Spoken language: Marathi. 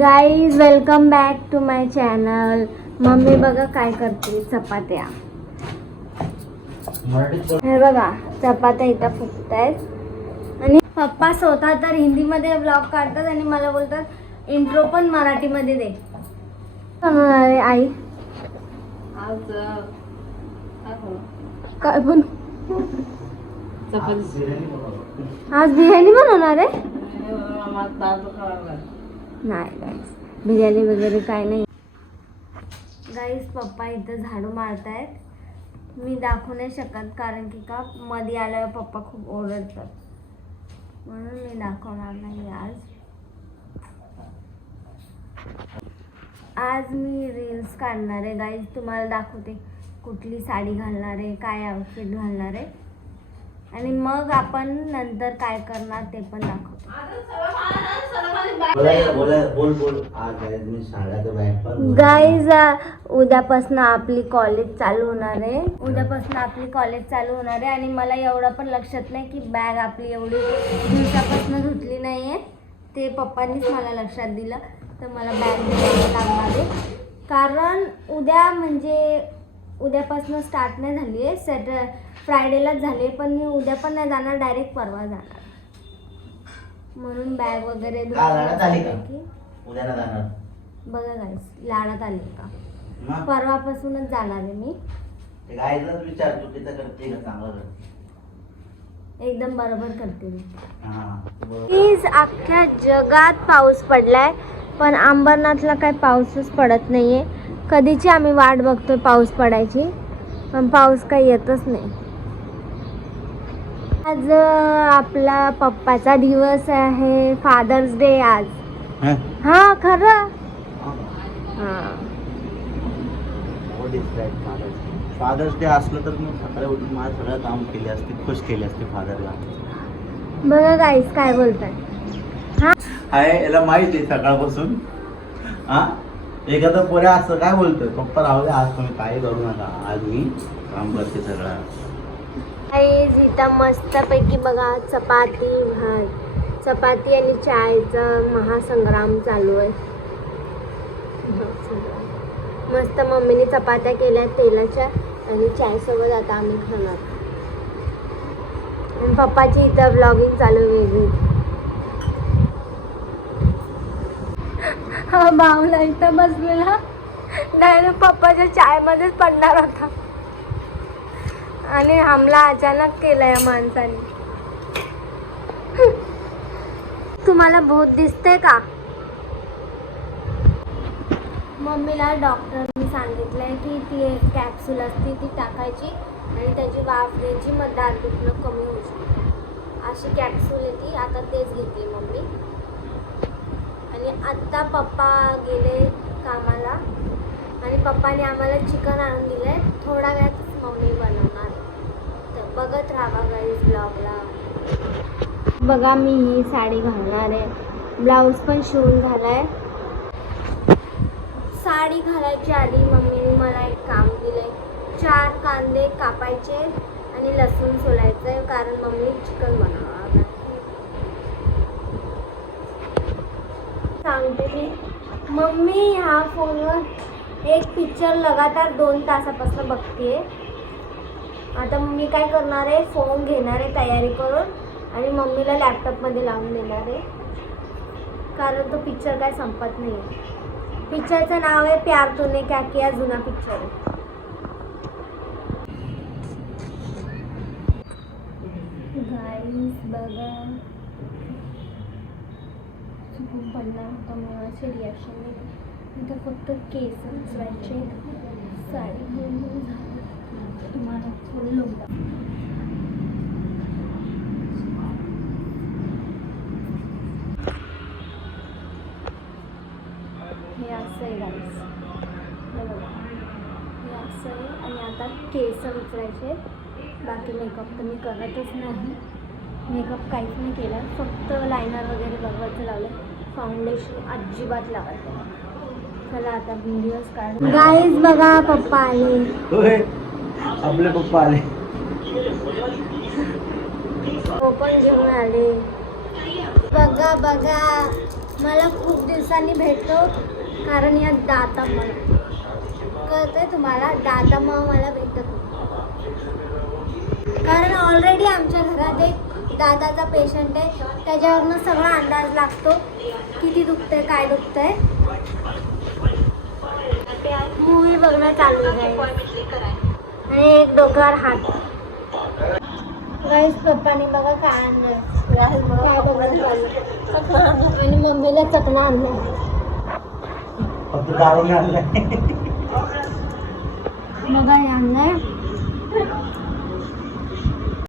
Guys welcome back to my channel. Mummy बघा काय करते, चपात्या. हे बघा चपात्या इथं फुगत आहेत आणि पप्पा स्वतः तर हिंदीमध्ये ब्लॉग काढतात आणि मला बोलतात इंट्रो पण मराठीमध्ये दे. अरे आई काय पण आज बिर्याणी बनवणार आहे? नाही गाईस, बिर्याणी वगैरे काय नाही. गाईस पप्पा इथं झाडू मारतायत. मी दाखवू नाही शकत कारण की का मध्ये आल्यावर पप्पा खूप ओरडतात, म्हणून मी दाखवणार नाही. आज मी रील्स काढणार आहे गाईस. तुम्हाला दाखवते कुठली साडी घालणार आहे, काय आउटफिट घालणार आहे आणि मग आपण नंतर काय करणार ते पण दाखवते. गाईज उद्यापासून आपली कॉलेज चालू होणार आहे. आणि मला एवढं पण लक्षात नाही की बॅग आपली एवढी दिवसापासून धुतली नाही आहे. ते पप्पांनीच मला लक्षात दिलं, तर मला बॅग घ्यायला लागणार आहे. कारण उद्या म्हणजे उद्यापासून स्टार्ट नाही झाली आहे, फ्रायडेलाच झाली आहे, पण मी उद्या पण नाही जाणार, डायरेक्ट परवा जाणार. म्हणून बॅग वगैरे बघा गाईस, लाडात आली का परवापासूनच जाणार आहे मी. एकदम बरोबर करते मी. प्लीज, अख्ख्या जगात पाऊस पडलाय पण अंबरनाथला काही पाऊसच पडत नाहीये. कधीची आम्ही वाट बघतोय पाऊस पडायची, पण पाऊस काही येतच नाही. आज आपला पप्पाचा दिवस आहे, फादर्स डे आज. हा खरं. फादर्स डे असलं तर मग सकाळी उठून मला सगळं काम केले असते, खुश केले असते फादरला. बघा गाईस काय बोलताय. हा आहे याला माहिती आहे सकाळपासून. हा एखादा पोऱ्या असं काय बोलतोय, पप्पा राहू दे आज तुम्ही काही करू नका, आज मी काम करते सगळं. इथं मस्तपैकी बघा चपाती आणि चायचा महासंग्राम चालू आहे. मस्त मम्मीने चपात्या केल्या तेलाच्या आणि चाय सोबत आता आम्ही खाणार. आणि पप्पाची इथं ब्लॉगिंग चालू वेगळी. हा भावला इथं बसलेला डायरेक्ट पप्पाच्या चायमध्येच पडणार होता आणि हमला अचानक केला या माणसाने. तुम्हाला भूत दिसते का? मम्मीला डॉक्टरनी सांगितलंय की ती एक कॅप्सूल असते ती टाकायची आणि त्याची वाफ घ्यायची, मग दात दुखणं कमी होऊ शकते. अशी कॅप्सूल आहे ती. आता तेच घेते मम्मी. आणि आत्ता पप्पा गेले कामाला आणि पप्पाने आम्हाला चिकन आणून दिलंय. थोडा वेळातच मम्मी बनवणार, तर बघत राहा गाईस ब्लॉगला. बघा मी ही साडी घालणार आहे, ब्लाऊज पण शिवून झालाय. साडी घालायच्या आधी मम्मीने मला एक काम दिलंय. 4 कांदे कापायचे आणि लसूण सोलायचं, कारण मम्मी चिकन बनवणार. सांगते मी, मम्मी ह्या फोनवर एक पिक्चर लगातार 2 तासापासून बघते. आता मी काय करणार आहे, फोन घेणार आहे तयारी करून आणि मम्मीला लॅपटॉपमध्ये लावून देणार आहे, कारण तो पिक्चर काय संपत नाही आहे. पिक्चरचं नाव आहे प्यार तूने क्या किया, जुना पिक्चर आहे. गाईस बघा चुकून पडला होता मुळाचे रिॲक्शन नाही. इथं फक्त केस उचवायचे, साडी घेऊन झालं. तुम्हाला थोडं लोक हे असं आहे गाईस, हे बघा हे असं आहे. आणि आता केस उचलायचे. बाकी मेकअप तर मी करतच नाही, मेकअप काहीच नाही केला, फक्त लायनर वगैरे बघायचं लावलं, फाउंडेशन अजिबात लावायचं. चला आता व्हिडिओज काढ. गाईस बघा पप्पा आले, आपले पप्पा आले, तो पण घेऊन आले. बघा बघा, मला खूप दिवसांनी भेटतो कारण या दाता मला कळतंय तुम्हाला, दाता मला भेटत नाही. कारण ऑलरेडी आमच्या घरात एक दादाचा पेशंट आहे, त्याच्यावरनं सगळा अंदाज लागतो किती दुखतंय काय दुखतंय. मूवी बघणं चालू आहे आणि एक डोक्यावर हात. गाईस पप्पाने बघा काय आणलं, काय बघणं चाललं आणि मम्मीला चकना आणलं. फक्त दारू आणलाय. बघा हे आणलंय